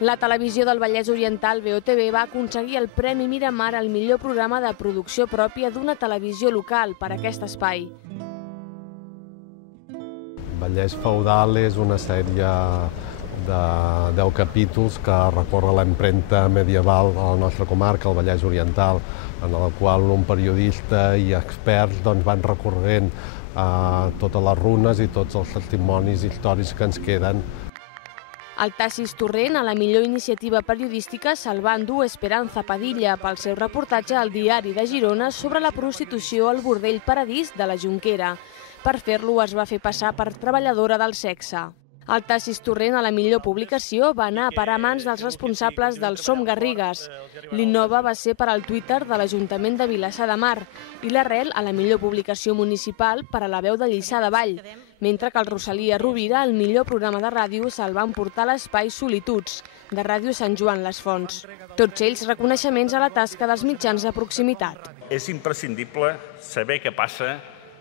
La televisió del Vallès Oriental, VOTV, va aconseguir el Premi Miramar al millor programa de producció pròpia d'una televisió local per a aquest espai. Vallès Feudal és una sèrie de 10 capítols que recorre l'empremta medieval a la nostra comarca, el Vallès Oriental, en la qual un periodista i experts van recorrent totes les runes i tots els testimonis històrics que ens queden. El Tassis Torrent, a la millor iniciativa periodística, se'l va endur Esperanza Padilla pel seu reportatge al Diari de Girona sobre la prostitució al bordell Paradís de la Jonquera. Per fer-lo es va fer passar per treballadora del sexe. El Tassis Torrent, a la millor publicació, va anar a parar a mans dels responsables del Som Garrigues. L'Innova va ser per al Twitter de l'Ajuntament de Vilassar de Mar i l'Arrel, a la millor publicació municipal, per a la Veu de Lliçà de Vall, mentre que el Rosalia Rovira, el millor programa de ràdio, se'l va emportar a l'espai Solituds, de Ràdio Sant Joan les Fonts. Tots ells reconeixements a la tasca dels mitjans de proximitat. És imprescindible saber què passa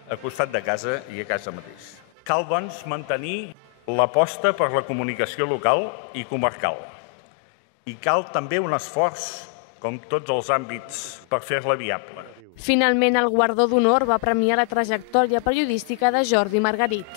a costat de casa i a casa mateix. Cal, doncs, mantenir l'aposta per la comunicació local i comarcal. I cal també un esforç, com tots els àmbits, per fer-la viable. Finalment, el guardó d'honor va premiar la trajectòria periodística de Jordi Margarit.